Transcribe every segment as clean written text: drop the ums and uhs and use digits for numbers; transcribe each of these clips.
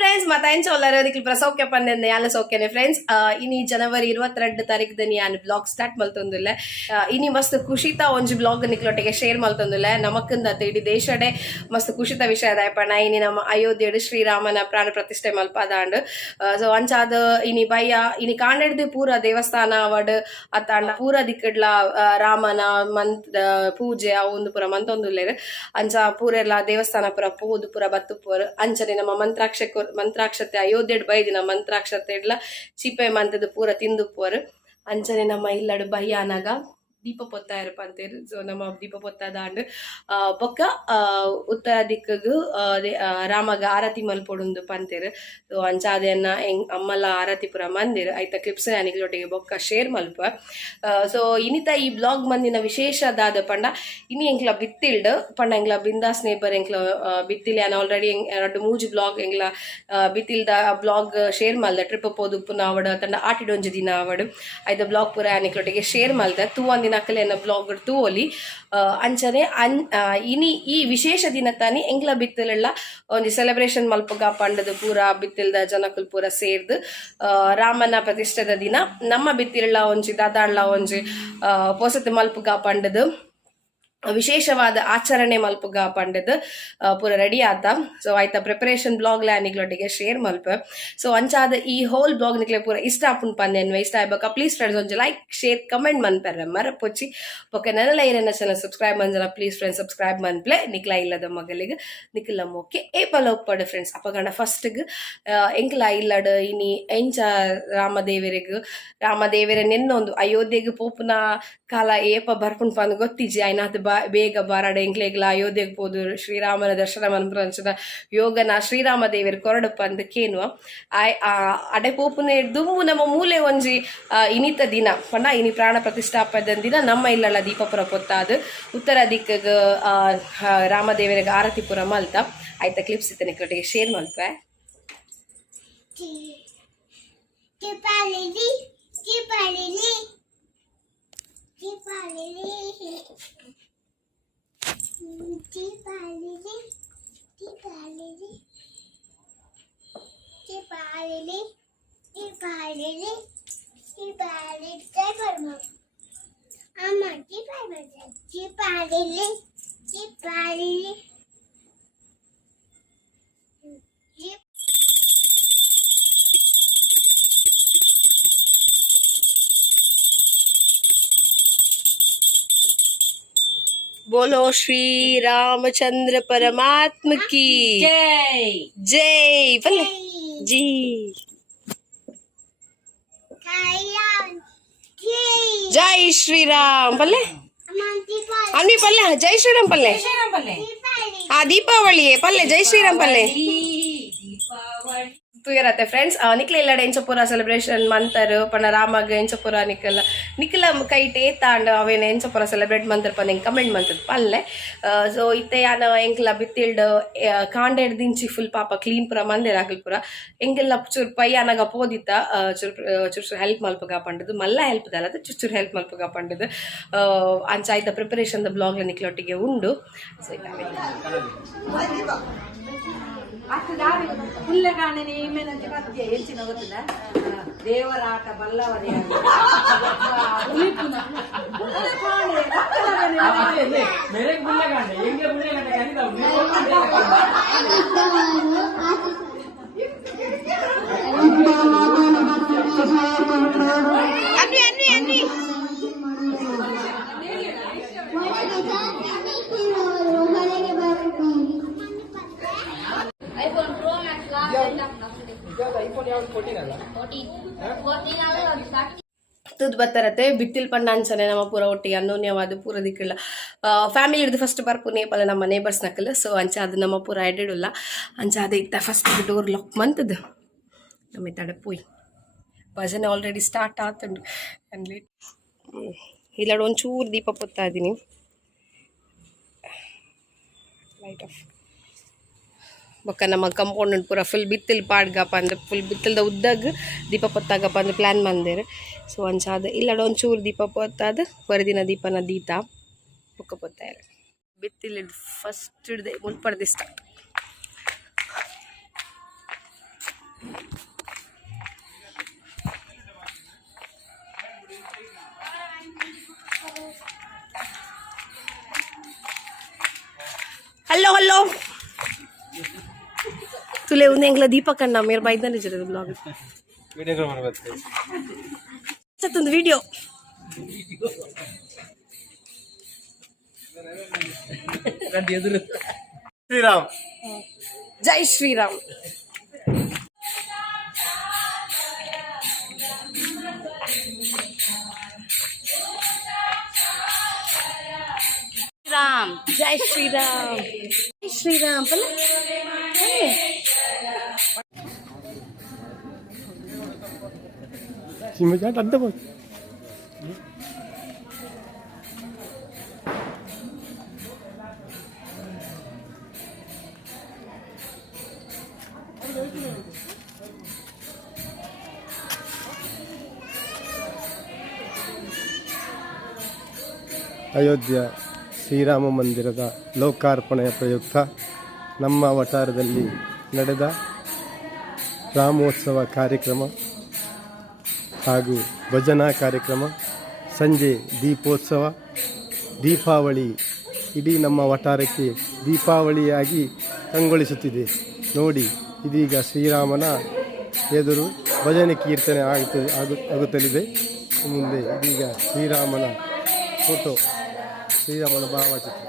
Friends ಮತ್ತಾಯನ್ ಚೋಲರು ನಿಕ್ಲು ಪ್ರಸೌಕ್ಯ ಪಂದೆಂದು ಯಾಲ ಸೌಕ್ಯನೆ friends ಇನಿ ಜನವರಿ 22 ತಾರೀಕು ಯಾನ್ ಬ್ಲಾಗ್ ಸ್ಟಾರ್ಟ್ ಮಲ್ತೊಂದುಲ್ಲೆ ಇನಿ ಮಸ್ತ್ ಖುಷಿತ ಒಂಜಿ ಬ್ಲಾಗ್ ನಿಕ್ಲೊಟ್ಟಿಗೆ ಶೇರ್ ಮಲ್ತೊಂದುಲ್ಲೆ ನಮಕ್ಕಂದ ಇಡೀ ದೇಶಡೆ ಮಸ್ತ್ ಖುಷಿತ ವಿಷಯ ದಾಯಪಣ ಇನಿ ನಮ್ಮ ಅಯೋಧ್ಯೆಡು ಶ್ರೀರಾಮನ ಪ್ರಾಣ ಪ್ರತಿಷ್ಠೆ ಮಲ್ಪದಾಂಡ್ ಸೊ ಅಂಚಾದ ಇನಿ ಬಯ್ಯ ಇನಿ ಕಾಂಡೆಡ್ದು ಪೂರ ದೇವಸ್ಥಾನ ಅವಡ್ ಅತ್ತಾಂಡ ಪೂರ ದಿಕ್ಕಡ್ಲ ರಾಮನ ಮಂತ್ ಪೂಜೆ ಅವು ಪೂರ ಮಂತೊಂದುಲ್ಲೆರ್ ಅಂಚ ಪೂರೆಲ್ಲ ದೇವಸ್ಥಾನ ಪೂರ ಪೋದು ಪೂರ ಬತ್ತು ಪೋರ್ ಅಂಚನೆ ನಮ್ಮ ಮಂತ್ರಾಕ್ಷತೆ ಅಯೋಧ್ಯೆ ಬೈದಿನ ಮಂತ್ರಾಕ್ಷತೆ ಚಿಪೆ ಮಂತದ ಪೂರ ತಿಂದು ಪೋರ್ ಅಂಚನೆ ನಮ್ಮ ಇಲ್ಲಡು ಬಯ್ಯಾನಾಗ ದೀಪ ಪೊತ್ತ ಇರಪಂತೇರು ಸೊ ನಮ್ಮ ದೀಪ ಪೊತ್ತ ದಾಂಡ್ ಬೊಕ್ಕ ಉತ್ತರ ದಿಕ್ಕಗು ರಾಮಗ ಆರತಿ ಮಲ್ಪೊಡುಂದು ಪಂತೇರು ಸೊ ಅಂಚಾದೆನ್ನ ಅಮ್ಮಲ ಆರತಿ ಪುರ ಮಂದಿರ್ ಐತ ಕ್ಲಿಪ್ಸ್ ಯಾನಿಗ್ಲೊಟ್ಟಿಗೆ ಬೊಕ್ಕ ಶೇರ್ ಮಲ್ಪ ಸೊ ಇನಿತ ಈ ಬ್ಲಾಗ್ ಮಂದಿನ ವಿಶೇಷದಾದ ಪಂಡ ಇನಿ ಎಂಕ್ಲ ಬಿತ್ತಿಲ್ಡ್ ಪಂಡ ಎಂಗ್ಲ ಬಿಂದಾಸ್ ನೇಬರ್ ಎಂಕ್ಲ ಬಿತ್ತಿಲ್ ಯಾನ್ ಆಲ್ರೆಡಿ ಎರಡು ಮೂಜಿ ಬ್ಲಾಗ್ ಎಂಗ್ಲ ಬಿತ್ತಿಲ್ದ ಬ್ಲಾಗ್ ಶೇರ್ ಮಲ್ದ ಟ್ರಿಪ್ ಪೋದು ಪುನ ಅವಡ್ ತಂಡ ಆಟಿಡೊಂಜಿ ದಿನ ಅವಡ್ ಐತ ಬ್ಲಾಗ್ ಪುರ ಯಾನಿಗ್ಲೊಟ್ಟಿಗೆ ಶೇರ್ ಮಲ್ದ ತೂವೊಂದಿನ ನಕಲೆನ ಬ್ಲಾಗ್ ತೂವೊಲಿ ಅಂಚನೆ ಇನಿ ಈ ವಿಶೇಷ ದಿನ ತಾನಿ ಎಂಗ್ಲ ಬಿತ್ತಲೆಲ್ಲ ಒಂದು ಸೆಲೆಬ್ರೇಷನ್ ಮಲ್ಪಗ ಪಂಡದು ಪೂರ ಬಿತ್ತಿಲ್ದ ಜನಕುಲ್ ಪೂರ ಸೇರ್ದು ರಾಮನ ಪ್ರತಿಷ್ಠೆದ ದಿನ ನಮ್ಮ ಬಿತ್ತಿಲೆಲ್ಲ ಒಂಜಿ ದಾದಾಳ್ಲ ಒಂಜಿ ಪೊಸತ್ ಮಲ್ಪಗ ಪಂಡದು ವಿಶೇಷವಾದ ಆಚರಣೆ ಮಲ್ಪಗ ಪಂಡದು ಪೂರ ರೆಡಿ ಆತ ಸೊ ಆಯ್ತಾ ಪ್ರಿಪರೇಷನ್ ಬ್ಲಾಗ್ ಲ್ಯಾನಿಗ್ಲೊಟ್ಟಿಗೆ ಶೇರ್ ಮಲ್ಪ ಸೊ ಅಂಚಾದ ಈ ಹೋಲ್ ಬ್ಲಾಗ್ ನಿಕ್ಲೆ ಪೂರ ಇಷ್ಟ ಆಪುಂಡು ಪಂದೆನ್ವೆ ಇಷ್ಟ ಆಯ್ಬಕ ಪ್ಲೀಸ್ ಫ್ರೆಂಡ್ಸ್ ಒಂಜಿ ಲೈಕ್ ಶೇರ್ ಕಮೆಂಟ್ ಮನ್ಪೆರ್ರೆ ಮರಪೊಚ್ಚಿ ಬೊಕ್ಕ ನೆನಲ ಇರನ ಚಾನಲ್ ಸಬ್ಸ್ಕ್ರೈಬ್ ಮಂಜನ ಪ್ಲೀಸ್ ಫ್ರೆಂಡ್ಸ್ ಸಬ್ಸ್ಕ್ರೈಬ್ ಮನ್ಪ್ಲೆ ನಿಕ್ಲ ಇಲ್ಲದ ಮಗಲಿಗೆ ನಿಕ್ಲ ಮೊಕ್ಕೆ ಏಪಲ ಒಪ್ಪಡು ಫ್ರೆಂಡ್ಸ್ ಅಪಗಂಡ ಫಸ್ಟ್ಗ್ ಎಂಕ್ಲ ಇಲ್ಲಡ್ ಇನಿ ಎಂಚ ರಾಮದೇವರೆ ನೆನ್ನೊಂದು ಅಯೋಧ್ಯೆಗೆ ಪೋಪುನ ಕಾಲ ಏಪ ಬರ್ಪುಂಡು ಪಂದ್ ಗೊತ್ತಿಜಿ ಐನಾತ್ ಬೇಗ ಬಾರಾಡ ಎಂಕ್ಲೆಗ್ಲ ಅಯೋಧ್ಯೆಗೆ ಹೋದು ಶ್ರೀರಾಮನ ದರ್ಶನ ಮನ್ಪಂಚದ ಯೋಗನ ಶ್ರೀರಾಮ ದೇವಿರ ಕೊರಡು ಪಂದ್ ಕೇನುವ ಅಡೆ ಪೋಪುನೆ ದುಮ್ಮು ನಮ್ಮ ಮೂಲೆ ಒಂಜಿ ಇನಿತ ದಿನ ಪಂಡ ಇನಿ ಪ್ರಾಣ ಪ್ರತಿಷ್ಠಾಪದ ದಿನ ನಮ್ಮ ಇಲ್ಲಲ್ಲ ದೀಪಪುರ ಪೊತ್ತಾದು ಉತ್ತರ ದಿಕ್ಕಗ ರಾಮದೇವರಿಗೆ ಆರತಿ ಪುರ ಮಲ್ತ ಆಯ್ತ ಕ್ಲಿಪ್ಸ್ ಇತ್ತ ನಿಕ್ಲೊಟ್ಟಿಗೆ ಶೇರ್ ಮಲ್ಪೆ बोलो श्री रामचंद्र परमात्मा की जय जय पल्ले जी जय श्री राम पल्ले अन्नी पल्ले जय श्री राम पल्ले हाँ दीपावಳಿ पल्ले जय श्री राम पल्ले तुयरते फ्रेंड्स निकल इल्लड ಎಂಚಪುರ ಸೆಲೆಬ್ರೇಷನ್ ಮಂತರ್ ಪನ ರಾಮಗ ಎಂಚಪುರ ನಿಕಲ ಕೈಟ್ ಏತಾಂಡ್ ಅವೇನ ಎಂಚಪುರ ಸೆಲೆಬ್ರೇಟ್ ಮಂತರ್ ಪನ ಕಮೆಂಟ್ ಮಂತದ್ ಪಲ್ಲೆ ಸೊ ಇತ್ತೆ ಯಾನ ಎಂಕ್ಲ ಬಿತ್ತಿಲ್ಡ್ ಕಾಂಡೆಡ್ ದಿಂಚಿ ಫುಲ್ ಪಾಪ ಕ್ಲೀನ್ ಪುರ ಮಂದಿರ ಹಾಕಲ್ ಪುರ ಎಂಗೆಲ್ಲ ಚೂರು ಪಯ್ಯಾನಾಗ ಪೋದಿತ್ತ ಚೂರು ಹೆಲ್ಪ್ ಮಲ್ಪಗ ಪಂಡದು ಮಲ್ಲ ಹೆಲ್ಪ್ ದಲ್ಲ ಚೂರು ಹೆಲ್ಪ್ ಮಲ್ಪಗ ಪಂಡದು ಅಂಚಾಯ್ತ ಪ್ರಿಪರೇಷನ್ ದ ಬ್ಲಾಗ್ ನಿಕ್ಲೊಟ್ಟಿಗೆ ಉಂಡು ಸೊ ಹುಲ್ಲಗಾಣನೆ ಏಮೇನಂತೆ ಮಧ್ಯ ಹೆಚ್ಚಿನ ಗೊತ್ತಿಲ್ಲ ದೇವರಾಟ ಬಲ್ಲವರೇ ತುದ್ ಬತ್ತರತೆ ಬಿತ್ತಿಲ್ ಪಂಡ ಅಂಚನೆ ನಮ್ಮ ಪೂರ ಒಟ್ಟಿಗೆ ಅನ್ಯೋನ್ಯವಾದ ಪೂರ ದಿಕ್ಕಲ್ಲ ಫ್ಯಾಮಿಲಿ ಹಿಡಿದು ಫಸ್ಟ್ ಬರ್ಪು ನೇಪಲ್ಲ ನಮ್ಮ ನೇಬರ್ಸ್ ನಕಲ್ ಸೊ ಅಂಚ ಅದು ನಮ್ಮ ಪೂರ ಎಡೆಡುಲ್ಲ ಅಂಚ ಅದ ಇತ್ತ ಫಸ್ಟ್ ಡೋರ್ ಲಾಕ್ ಮಂತದ್ದು ನಮ್ಮ ತಡೆ ಪೋಯ್ ಭಜನೆ ಆಲ್ರೆಡಿ ಸ್ಟಾರ್ಟ್ ಆತುಂಡು ಅಂಡ್ ಲೇಟ್ ಇಲ್ಲಡ ಒಂಚೂರು ದೀಪ ಪೊತ್ತಾ ಇದ್ದೀನಿ ಲೈಟ್ ಆಫ್ ಬೊಕ್ಕ ನಮ್ಮ ಕಂಪೌಂಡ್ ಪೂರ ಫುಲ್ ಬಿತ್ತಲ್ ಪಾಡ್ಗಪ್ಪ ಅಂದ್ರೆ ಫುಲ್ ಬಿತ್ತಲ್ದ ಉದ್ದಾಗ ದೀಪ ಪೊತ್ತಾಗಪ್ಪ ಅಂದ್ರೆ ಪ್ಲ್ಯಾನ್ ಮಂದೇರು ಸೊ ಅಂಚಾದ ಇಲ್ಲಡ ಒಂಚೂರು ದೀಪ ಪೊತ್ತಾದ ಹೊರದಿನ ದೀಪನ ದೀತ ಬೊಕ್ಕ ಪೊತ್ತಾಯಿರು ಬಿತ್ತಿಲ್ ಫಸ್ಟ್ ಹಿಡ್ದೆ ಮುನ್ಪಡ್ದು ಸ್ಟಾರ್ಟ್ तुले उन्हें इंगला दीपक अन्ना मेरे बाइक नहीं चले ब्लॉग वीडियो कॉल मार बत्ते चतुंद वीडियो श्रीराम जय श्री राम राम जय श्री राम जय श्री राम बोला मजा करते बस ಅಯೋಧ್ಯ ಶ್ರೀರಾಮ ಮಂದಿರದ ಲೋಕಾರ್ಪಣೆಯ ಪ್ರಯುಕ್ತ ನಮ್ಮ ವಠಾರದಲ್ಲಿ ನಡೆದ ರಾಮೋತ್ಸವ ಕಾರ್ಯಕ್ರಮ ಹಾಗೂ ಭಜನಾ ಕಾರ್ಯಕ್ರಮ, ಸಂಜೆ ದೀಪೋತ್ಸವ, ದೀಪಾವಳಿ ಇಡೀ ನಮ್ಮ ವಠಾರಕ್ಕೆ ದೀಪಾವಳಿಯಾಗಿ ಕಂಗೊಳಿಸುತ್ತಿದೆ. ನೋಡಿ, ಇದೀಗ ಶ್ರೀರಾಮನ ಎದುರು ಭಜನೆ ಕೀರ್ತನೆ ಆಗುತ್ತಲಿದೆ. ಮುಂದೆ ಇದೀಗ ಶ್ರೀರಾಮನ ಫೋಟೋ, ಶ್ರೀರಾಮನ ಭಾವಚಿತ್ರ.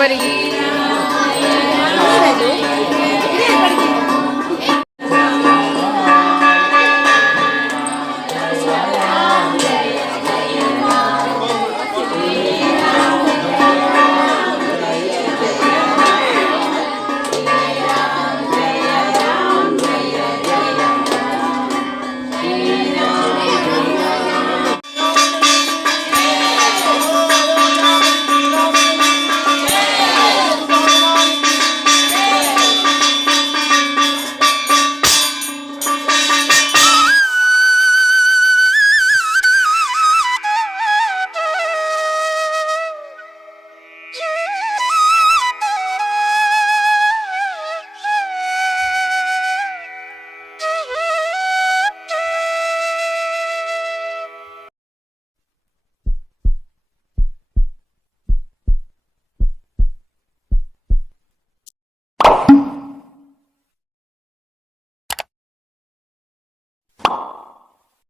ಜನವರಿ